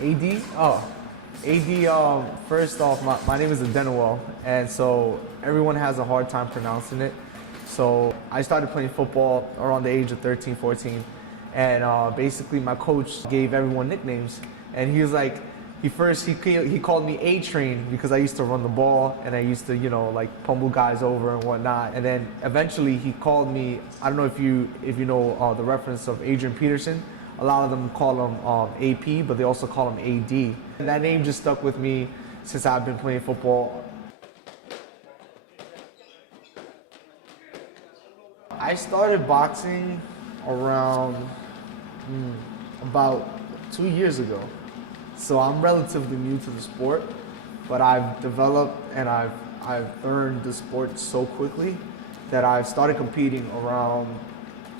AD? Oh, AD, first off, my name is Adenawel, and so everyone has a hard time pronouncing it. So I started playing football around the age of 13, 14, and basically my coach gave everyone nicknames, and he was like, he called me A-Train because I used to run the ball and I used to, like pummel guys over and whatnot. And then eventually he called me, I don't know if you know the reference of Adrian Peterson. A lot of them call him AP, but they also call him AD. And that name just stuck with me since I've been playing football. I started boxing around about 2 years ago. So I'm relatively new to the sport, but I've developed and I've learned the sport so quickly that I've started competing around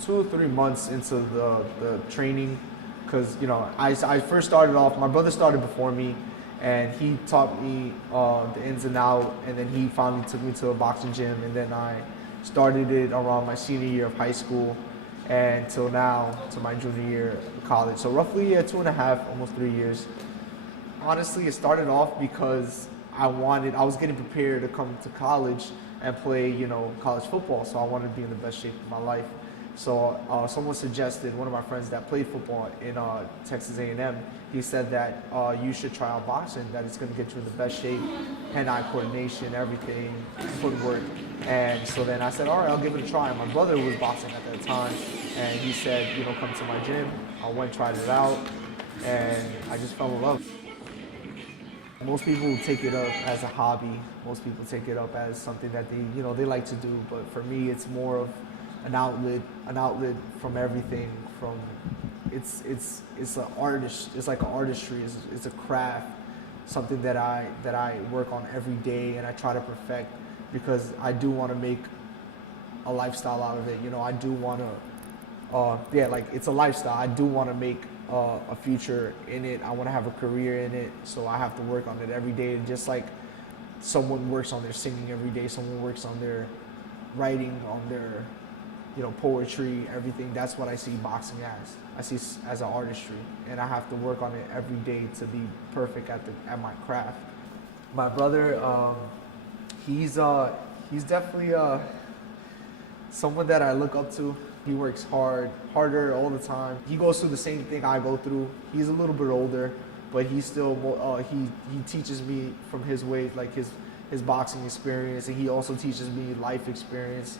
2 or 3 months into the training, because I first started off. My brother started before me, and he taught me the ins and outs, and then he finally took me to a boxing gym, and then I started it around my senior year of high school, and till now to my junior year of college. So roughly 2.5, almost 3 years. Honestly, it started off because I was getting prepared to come to college and play, college football. So I wanted to be in the best shape of my life. So someone suggested, one of my friends that played football in Texas A&M, he said that you should try out boxing, that it's going to get you in the best shape, hand-eye coordination, everything, footwork. And so then I said, all right, I'll give it a try. My brother was boxing at that time, and he said, come to my gym. I went, tried it out, and I just fell in love. Most people take it up as a hobby. Most people take it up as something that they like to do. But for me, it's more of an outlet from everything. It's an artist. It's like an artistry. It's a craft. Something that I work on every day and I try to perfect, because I do want to make a lifestyle out of it. I do want to, like it's a lifestyle. I do want to make a future in it. I want to have a career in it, so I have to work on it every day. Just like someone works on their singing every day, someone works on their writing, on their poetry, everything. That's what I see boxing as. I see it as an artistry, and I have to work on it every day to be perfect at my craft. My brother, he's definitely someone that I look up to. He works harder all the time. He goes through the same thing I go through. He's a little bit older, but he still he teaches me from his ways, like his boxing experience, and he also teaches me life experience.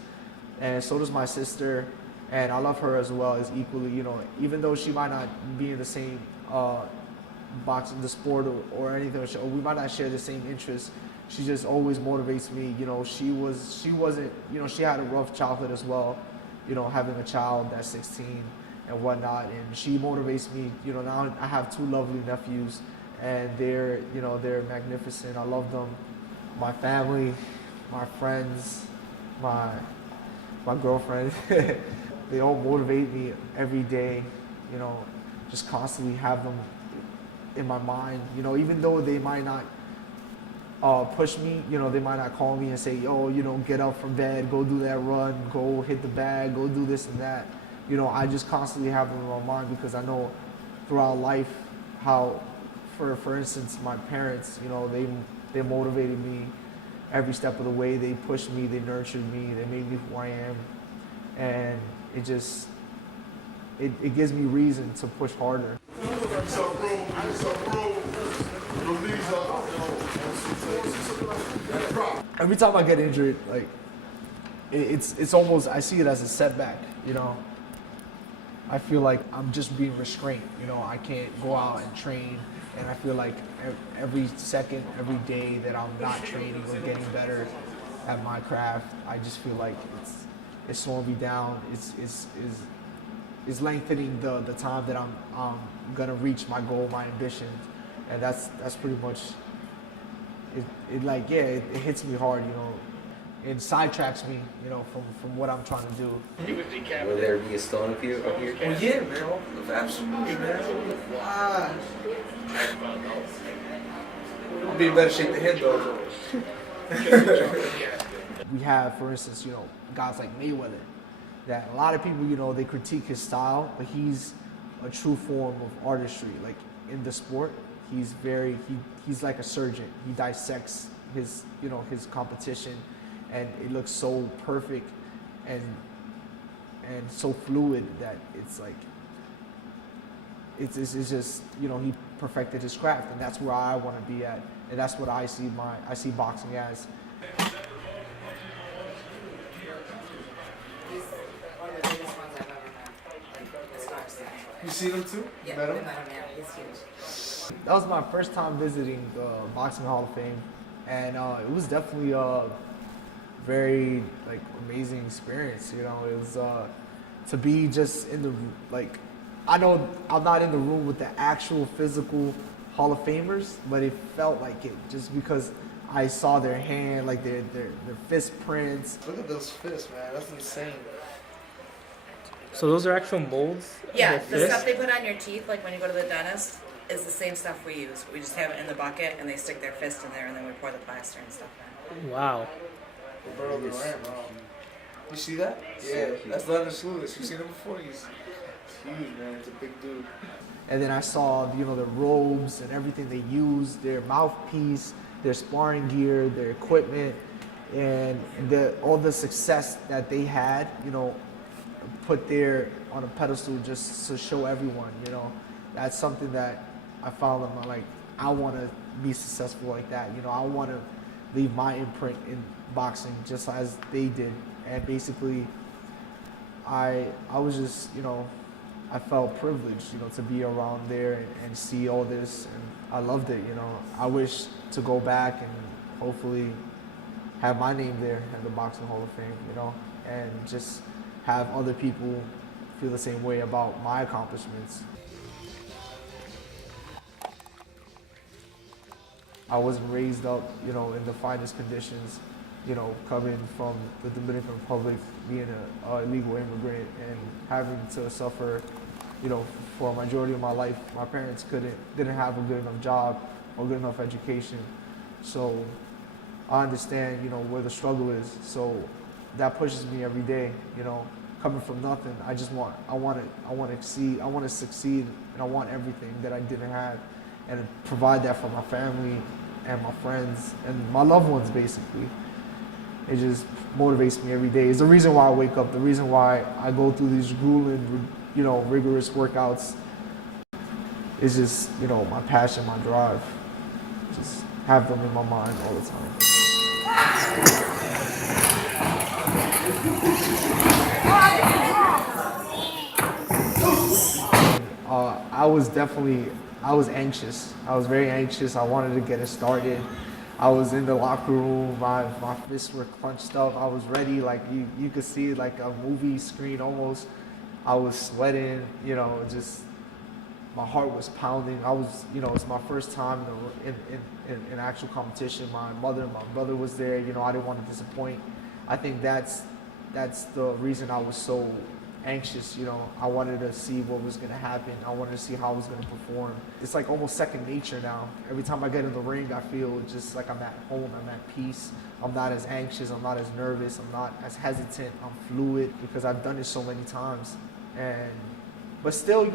And so does my sister, and I love her as well as equally. Even though she might not be in the same boxing, the sport or anything, or we might not share the same interests, she just always motivates me. She had a rough childhood as well. Having a child that's 16 and whatnot, and she motivates me. Now I have 2 lovely nephews, and they're magnificent. I love them. My family, my friends, my girlfriend, they all motivate me every day. Just constantly have them in my mind. Even though they might not push me, they might not call me and say, yo, get up from bed, go do that run, go hit the bag, go do this and that. I just constantly have them in my mind, because I know throughout life how, for instance, my parents, they motivated me every step of the way. They pushed me, they nurtured me, they made me who I am. And it just, it gives me reason to push harder. Every time I get injured, like it's almost, I see it as a setback. I feel like I'm just being restrained. I can't go out and train, and I feel like every second, every day that I'm not training or getting better at my craft, I just feel like it's slowing me down. It's lengthening the time that I'm gonna reach my goal, my ambitions, and that's pretty much. It hits me hard, It sidetracks me, from what I'm trying to do. Will there be a stone up here? Well, yeah, man. Absolutely, man. Why? I'll be in better shape than him, though. We have, for instance, guys like Mayweather, that a lot of people, they critique his style, but he's a true form of artistry, like in the sport. he's like a surgeon. He dissects his competition, and it looks so perfect and so fluid that it's like it's just he perfected his craft, and that's where I want to be at, and that's what I see boxing as. One of the biggest ones I've ever met. As far as that. You see him too? Yeah, Met we him? met him, yeah, he's huge. That was my first time visiting the Boxing Hall of Fame, and it was definitely a very like amazing experience. It was to be just in the I know I'm not in the room with the actual physical Hall of Famers, but it felt like it just because I saw their hand, like their fist prints. Look at those fists, man. That's insane. So those are actual molds? Yeah, of the fish? stuff they put on your teeth, like when you go to the dentist, is the same stuff we use. We just have it in the bucket, and they stick their fist in there, and then we pour the plaster and stuff in. Wow. Roberto Duran, bro. You see that? Yeah, that's Levis Lewis. You seen him before? He's huge, man. He's a big dude. And then I saw the robes and everything they use, their mouthpiece, their sparring gear, their equipment, and all the success that they had, put there on a pedestal just to show everyone. That's something that I found in my I want to be successful like that. I want to leave my imprint in boxing just as they did. And basically, I was just I felt privileged to be around there and see all this, and I loved it. I wish to go back and hopefully have my name there in the Boxing Hall of Fame. And just have other people feel the same way about my accomplishments. I wasn't raised up, in the finest conditions, coming from the Dominican Republic, being an illegal immigrant and having to suffer, for a majority of my life. My parents didn't have a good enough job or good enough education. So I understand, where the struggle is. So that pushes me every day, coming from nothing. I want to succeed, and I want everything that I didn't have, and provide that for my family and my friends and my loved ones, basically. It just motivates me every day. It's the reason why I wake up, the reason why I go through these grueling, rigorous workouts. It's just, my passion, my drive. Just have them in my mind all the time. I was anxious. I was very anxious. I wanted to get it started. I was in the locker room. My fists were clenched up. I was ready. Like you could see it like a movie screen almost. I was sweating. Just my heart was pounding. It's my first time in actual competition. My mother and my brother was there. I didn't want to disappoint. I think that's the reason I was so anxious. I wanted to see what was going to happen. I wanted to see how I was going to perform. It's like almost second nature now. Every time I get in the ring, I feel just like I'm at home. I'm at peace. I'm not as anxious. I'm not as nervous. I'm not as hesitant. I'm fluid because I've done it so many times. But still,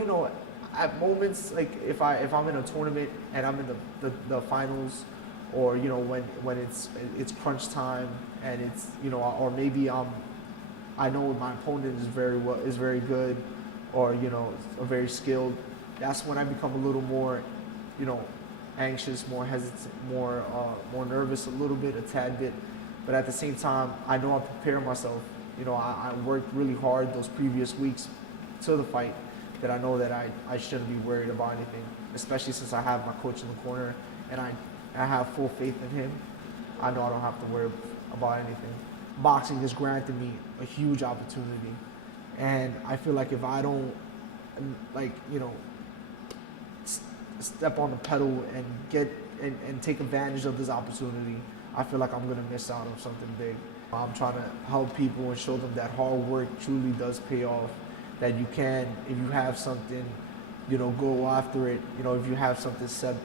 at moments, like if I'm in a tournament and I'm in the finals, or when it's crunch time and it's or maybe I know my opponent is very good, or very skilled. That's when I become a little more anxious, more hesitant, more nervous, a little bit, a tad bit. But at the same time, I know I prepare myself. I worked really hard those previous weeks to the fight, that I know that I shouldn't be worried about anything, especially since I have my coach in the corner and I have full faith in him. I know I don't have to worry about anything. Boxing has granted me a huge opportunity, and I feel like if I don't step on the pedal and get and take advantage of this opportunity, I feel like I'm gonna miss out on something big. I'm trying to help people and show them that hard work truly does pay off, that you can, if you have something, go after it. If you have something set,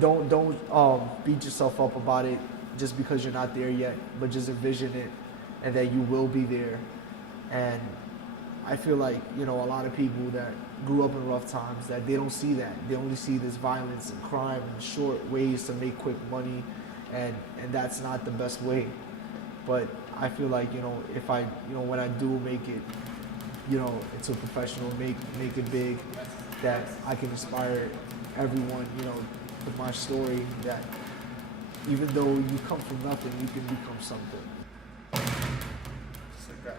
don't beat yourself up about it just because you're not there yet, but just envision it and that you will be there. And I feel like, you know, a lot of people that grew up in rough times, that they don't see that. They only see this violence and crime and short ways to make quick money, and that's not the best way. But I feel like, you know, if I, you know, when I do make it, you know, into a professional, make it big, that I can inspire everyone, you know, with my story, that even though you come from nothing, you can become something. Just like that.